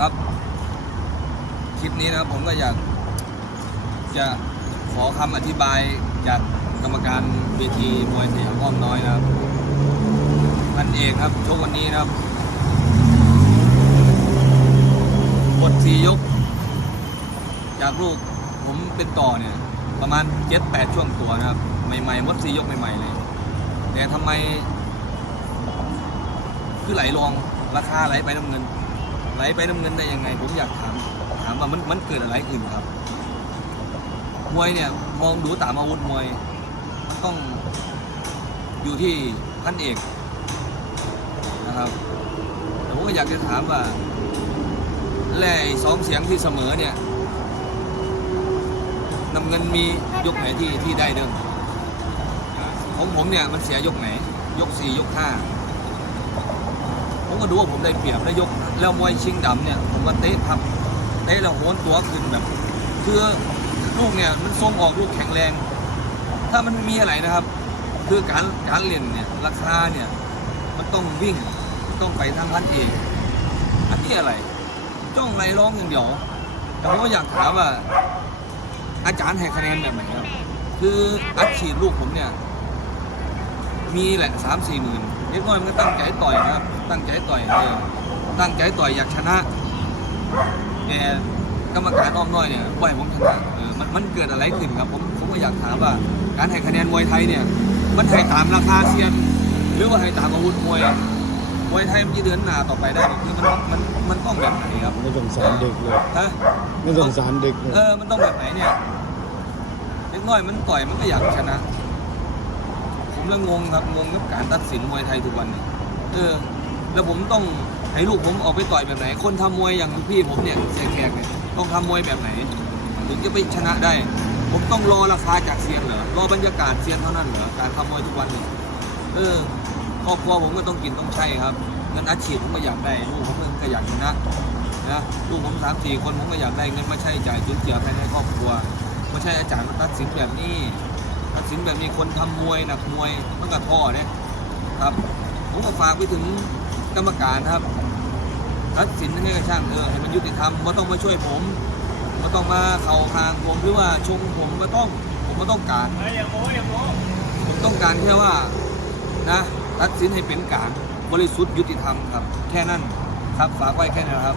ครับคลิปนี้นะครับผมก็อยากจะขอคำอธิบายจากกรรมการเวทีมวยเสียามอ้อมน้อยนะครับพันเอกครับชกวันนี้นะครับบทสี่ยก จากลูกผมเป็นต่อเนี่ย ประมาณเจ็ดแปดช่วงตัวนะครับ ใหม่ๆหมดสี่ยกใหม่ๆเลยแต่ทำไม คือไหลลงราคาไหลไปน้ำเงิน ไหลไปน้ำเงินได้ยังไง ผมอยากถามถามว่ามันมันเกิดอะไรขึ้นครับ มวยเนี่ยมองดูตามอาวุธมวยมันต้องอยู่ที่พันเอกนะครับแต่ผมก็อยากจะถามว่าแล่สองเสียงที่เสมอเนี่ยนำเงินมียกไหนที่ที่ได้เดิมของผมเนี่ยมันเสียยกไหน ยกสี่ยกห้า ก็ดูว่าผมได้เปรียบแล้วยกแล้วมวยชิงดำเนี่ย ผมมาเตะพับเตะแล้วโหนตัวขึ้นแบบคือลูกเนี่ยมันทรงออกลูกแข็งแรง ถ้ามันมีอะไรนะครับ คือการการเล่นเนี่ยราคาเนี่ยมันต้องวิ่งต้องไปทางพันเอกอันนี้อะไร จ้องไรร้องอย่างเดียวแต่ผมก็อยากถามว่าอาจารย์ให้คะแนนแบบไหนครับ คืออัดฉีดลูกผมเนี่ย มีแหละสามสี่หมื่นเล็กน้อยมันก็ตั้งใจต่อยนะครับ ตั้งใจต่อยเออตั้งใจต่อยอยากชนะแต่กรรมการอ้อมน้อยเนี่ยปล่อยผมชนะเออมันมันเกิดอะไรขึ้นครับผมผมก็อยากถามว่า การให้คะแนนมวยไทยเนี่ย มันให้ตามราคาเซียน หรือว่าให้ตามอาวุธมวยมวยไทยมันจะเดินหน้าต่อไปได้เนี่ยคือมันมันมันต้องแบบไหนครับไม่สงสารเด็กเลยฮะไม่สงสารเด็กเลยเออมันต้องแบบไหนเนี่ยเล็กน้อยมันต่อยมันก็อยากชนะ ผมเลยงงครับงงกับการตัดสินมวยไทยทุกวันนี้เออแล้วผมต้องให้ลูกผมออกไปต่อยแบบไหน คนทำมวยอย่างพี่ผมเนี่ยเสียแขกเนี่ยต้องทำมวยแบบไหน ถึงจะไปชนะได้ ผมต้องรอราคาจากเซียนเหรอรอบรรยากาศเซียนเท่านั้นเหรอการทำมวยทุกวันเนี่ยเออครอบครัวผมก็ต้องกินต้องใช้ครับเงินอาชีพผมก็อยากได้ลูกผมก็อยากชนะนะลูกผมสามสี่คนผมก็อยากได้เงินมาใช้จ่ายจุนเจือภายในครอบครัวไม่ใช่อาจารย์มาตัดสินแบบนี้ ตัดสินแบบนี้คนทำมวยหนักมวยมันก็ท่อเนี่ยครับผมก็ฝากไปถึงกรรมการครับตัดสินยังไงก็ช่างเออให้มันยุติธรรมไม่ต้องมาช่วยผมไม่ต้องมาเข่าคางผมหรือว่าชงผมม่ต้องผมม่ต้องการผมต้องการแค่ว่านะตัดสินให้เป็นกลารบริสุทธิ์ยุติธรรมครับ แค่นั้นครับฝากไว้แค่นั้นครับ